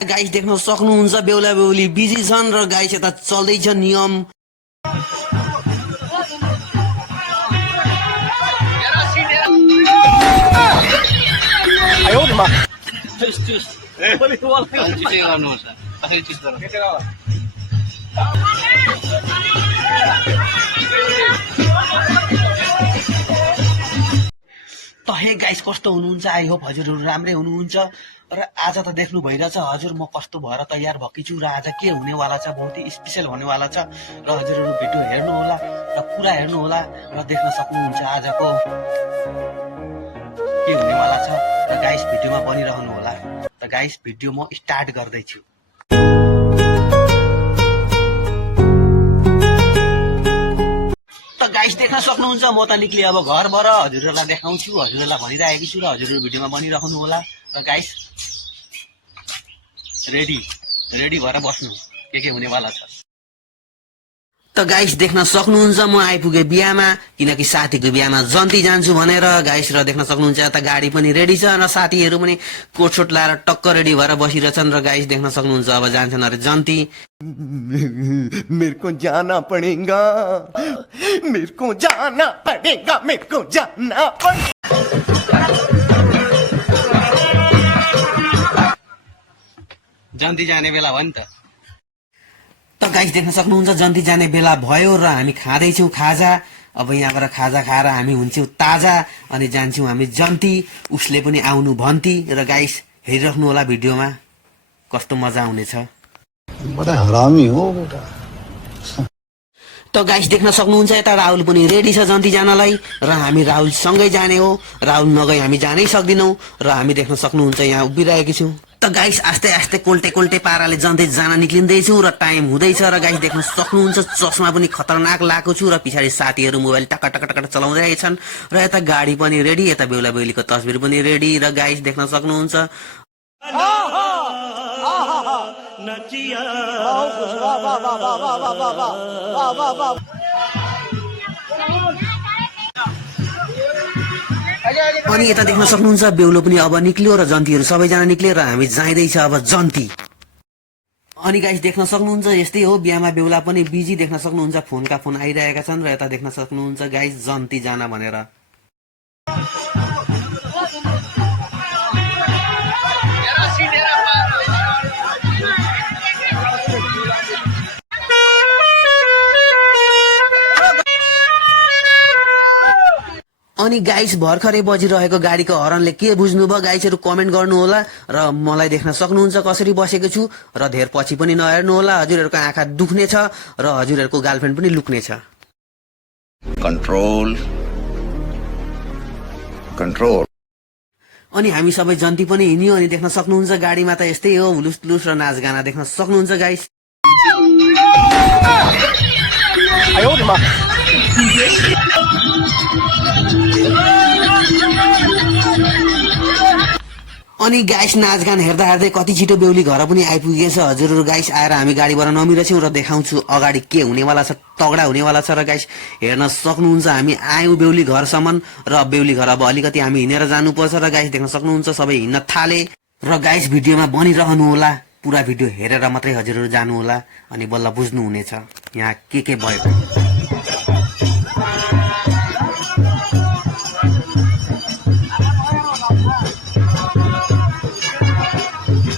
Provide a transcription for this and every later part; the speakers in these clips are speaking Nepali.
गाइस देख्न सक्नुहुन्छ बेहुला बेहुली बिजी छन् र गाइस यता चल्दैछ नियम। त हे गाइस कस्तो हुनुहुन्छ? आई होप हजुरहरू राम्रै हुनुहुन्छ। र आज त देख्नु भइरहेछ हजुर म कस्तो भएर तयार भएकी छु र आज के हुनेवाला छ, बहुत ही स्पेसल हुनेवाला छ र हजुरहरू भिडियो हेर्नु होला र पुरा हेर्नु होला र देख्न सक्नुहुन्छ आजको के हुनेवाला छ र गाइस भिडियोमा बनिरहनु होला। त गाइस भिडियो म स्टार्ट गर्दैछु। त गाइस देख्न सक्नुहुन्छ म त निक्ले अब घरबाट हजुरहरूलाई देखाउँछु, हजुरहरूलाई भनिरहेको छु र हजुरहरू भिडियोमा बनिरहनु होला। र गाइस रेडी भएर बस्नु, के हुनेवाला छ। त गाइस देख्न सक्नुहुन्छ म आइपुगे बिहामा, किनकि साथीको बिहामा जन्ती जान्छु भनेर गाइस। र देख्न सक्नुहुन्छ यता गाडी पनि रेडी छ र साथीहरू पनि कोटसोट लाएर टक्क रेडी भएर बसिरहेछन्। र गाइस देख्न सक्नुहुन्छ अब जान्छन् अरे जन्ती। मेरे को जाना पड़ेगा, मेरे को जाना पड़ेगा, मेरे को जाना पड़ेगा। जन्ती जाने बेला भयो नि त गाइस देख्न सक्नुहुन्छ जन्ती जाने बेला भयो र हामी खाँदैछौँ खाजा। अब यहाँबाट खाजा खाएर हामी हुन्छौँ ताजा अनि जान्छौँ हामी जन्ती। उसले पनि आउनु भन्ती र गाइस हेरिराख्नु होला भिडियोमा कस्तो मजा आउनेछ। बड़ा हरामी हो बेटा। त गाइस देख्न सक्नुहुन्छ यता राहुल पनि रेडी छ जन्ती जानलाई र हामी राहुल सँगै जाने हो। राहुल नगई हामी जानै सक्दिनौँ र हामी देख्न सक्नुहुन्छ यहाँ उभिरहेकी छौँ। त गाइस आस्ते आस्ते कोल्टे पाराले जन्ती जान निक्लिँदैछु र टाइम हुँदैछ। र गाइस देख्न सक्नुहुन्छ चस्मा पनि खतरनाक लाएको छु र पछाडि साथीहरू मोबाइल टक चलाउँदै रहेछन् र यता गाडी पनि रेडी, यता बेहुला बेहुलीको तस्बिर पनि रेडी। र गाइस देख्न सक्नुहुन्छ अनि यता देख्न सक्नुहुन्छ बेहुलो पनि अब निक्ल्यो र जन्तीहरू सबैजना निक्ल्यो र हामी जाँदैछ अब जन्ती। अनि गाइस देख्न सक्नुहुन्छ यस्तै हो, बिहामा बेहुला पनि बिजी, देख्न सक्नुहुन्छ फोनका फोन आइरहेका छन् र यता देख्न सक्नुहुन्छ गाइस जन्ती जान भनेर। अनि गाइस भर्खरै बजिरहेको गाडीको हर्नले के बुझ्नुभयो गाइसहरू कमेन्ट गर्नु होला र मलाई देख्न सक्नुहुन्छ कसरी बसेको छु र धेर पछि पनि नहेर्नु होला। हजुरहरूको आँखा दुख्ने छ र हजुरहरूको गर्लफ्रेन्ड पनि लुक्ने छ। कंट्रोल। अनि हामी सबै जन्ती पनि हिँड्यो अनि देख्न सक्नुहुन्छ गाडीमा त यस्तै हो, हुलुस तुलुस र नाचगाना देख्न सक्नुहुन्छ गाइस। अनि गाइस नाचगान हेर्दा हेर्दै कति छिटो बेहुली घर पनि आइपुगेछ। हजुरहरू गाइस आएर हामी गाडीबाट नमिरेछौँ र देखाउँछु अगाडि के हुनेवाला छ, तगडा हुनेवाला छ। र गाइस हेर्न सक्नुहुन्छ हामी आयौँ बेहुली घरसम्म र बेहुली घर अब अलिकति हामी हिँडेर जानुपर्छ र गाइस देख्न सक्नुहुन्छ सबै हिँड्न थाले। र गाइस भिडियोमा बनिरहनु होला, पुरा भिडियो हेरेर मात्रै हजुरहरू जानु होला अनि बल्ल बुझ्नुहुनेछ यहाँ के भयो।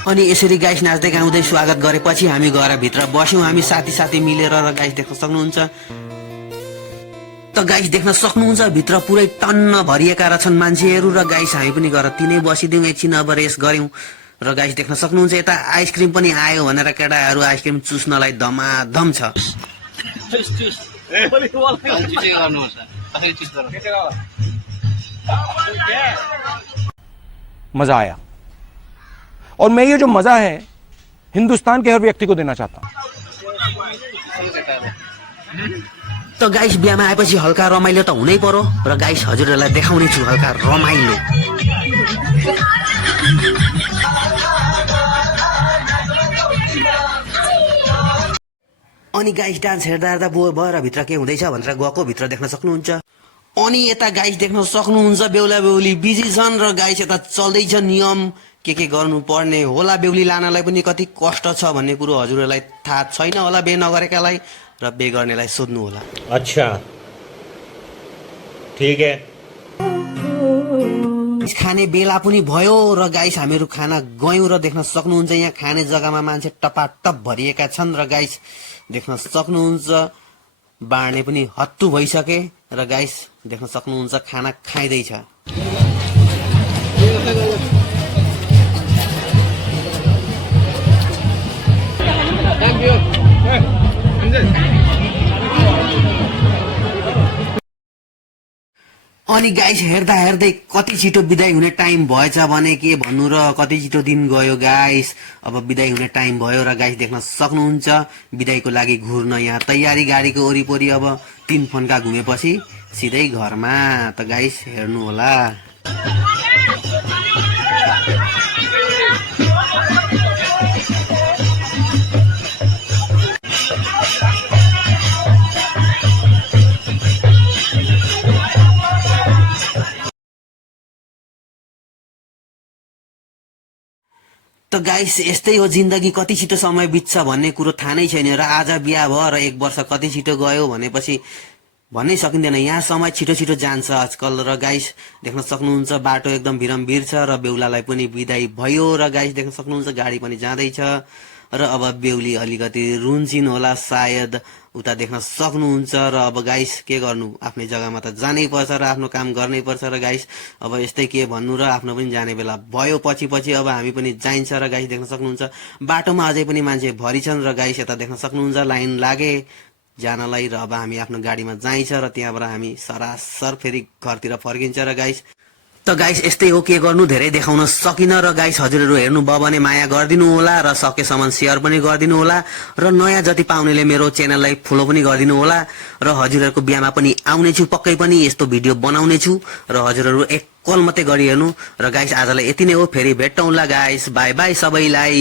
अनि यसरी गाइस नाच्दै गाउँदै स्वागत गरेपछि हामी गएर भित्र बस्यौँ हामी साथी मिलेर। र गाइस देख्न सक्नुहुन्छ त गाइस देख्न सक्नुहुन्छ भित्र पुरै टन्न भरिएका रहेछन् मान्छेहरू र गाइस हामी पनि गएर तिनै बसिदिउँ, एकछिन अब रेस्ट गऱ्यौँ। र गाइस देख्न सक्नुहुन्छ यता आइसक्रिम पनि आयो भनेर केटाहरू आइसक्रिम चुस्नलाई धमाधम छ। मजा आया और मैं ये जो मजा है हिंदुस्तान के हर व्यक्ति को देना चाहता हूं। त गाइस बिहामा आएपछि हल्का रमाइलो त हुनै पर्यो र गाइस हजुरहरूलाई देखाउने छु हल्का रमाइलो। अनि गाइस डान्स हेर्दा हेर्दा भएर भित्र के हुँदैछ भनेर गएको, भित्र देख्न सक्नुहुन्छ। अनि यता गाइस देख्न सक्नुहुन्छ बेहुला बेहुली बिजी छन् र गाइस यता चल्दैछ नियम के गर्नु पर्ने होला बेहुली लानलाई पनि कति कष्ट छ भन्ने कुरो हजुरहरूलाई थाहा छैन होला बे नगरेकालाई र बे गर्नेलाई सोध्नु होला। अच्छा ठीक है। खाने बेला पनि भयो र गाइस हामीहरू खाना गयौँ र देख्न सक्नुहुन्छ यहाँ खाने जग्गामा मान्छे टपाटप भरिएका छन् र गाइस देख्न सक्नुहुन्छ बाँड्ने पनि हत्तु भइसके र गाइस देख्न सक्नुहुन्छ खाना खाइँदैछ। अनि गाइस हेर्दा हेर्दै कति छिटो बिदाई हुने टाइम भएछ भने के भन्नु र कति छिटो दिन गयो गाइस। अब बिदाई हुने टाइम भयो र गाइस देख्न सक्नुहुन्छ बिदाईको लागि घुर्न यहाँ तयारी गाडीको वरिपरि। अब 3 फन्का घुमेपछि सिधै घरमा। त गाइस हेर्नु होला। त गाइस यस्तै हो जिन्दगी, कति छिटो समय बित्छ भन्ने कुरो थाहा नै छैन र आज बिहा भयो र 1 वर्ष कति छिटो गयो भनेपछि भन्नै सकिँदैन। यहाँ समय छिटो छिटो जान्छ आजकल र गाइस देख्न सक्नुहुन्छ बाटो एकदम भिरमभिर छ र बेहुलालाई पनि बिदाई भयो र गाइस देख्न सक्नुहुन्छ गाडी पनि जाँदैछ र अब बेहुली अलिकति रुन्छिन् होला सायद उता देख्न सक्नुहुन्छ। र अब गाइस के गर्नु आफ्नै जग्गामा त जानै पर्छ र आफ्नो काम गर्नै पर्छ र गाइस अब यस्तै के भन्नु र आफ्नो पनि जाने बेला भयो। पछि अब हामी पनि जाइन्छ र गाइस देख्न सक्नुहुन्छ बाटोमा अझै पनि मान्छे भरि छन् र गाइस यता देख्न सक्नुहुन्छ लाइन लागे जानलाई र अब हामी आफ्नो गाडीमा जाइन्छ र त्यहाँबाट हामी सरासर फेरि घरतिर फर्किन्छ र गाइस। त गाइस यस्तै हो, के गर्नु धेरै देखाउन सकिन र गाइस हजुरहरू हेर्नुभयो भने माया गरिदिनु होला र सकेसम्म सेयर पनि गरिदिनु होला र नयाँ जति पाउनेले मेरो च्यानललाई फलो पनि गरिदिनु होला र हजुरहरूको बिहामा पनि आउने छु पक्कै पनि यस्तो भिडियो बनाउने छु र हजुरहरू एक कल मात्रै गरिहेर्नु र गाइस आजलाई यति नै हो। फेरि भेटौँला गाइस, बाई बाई सबैलाई।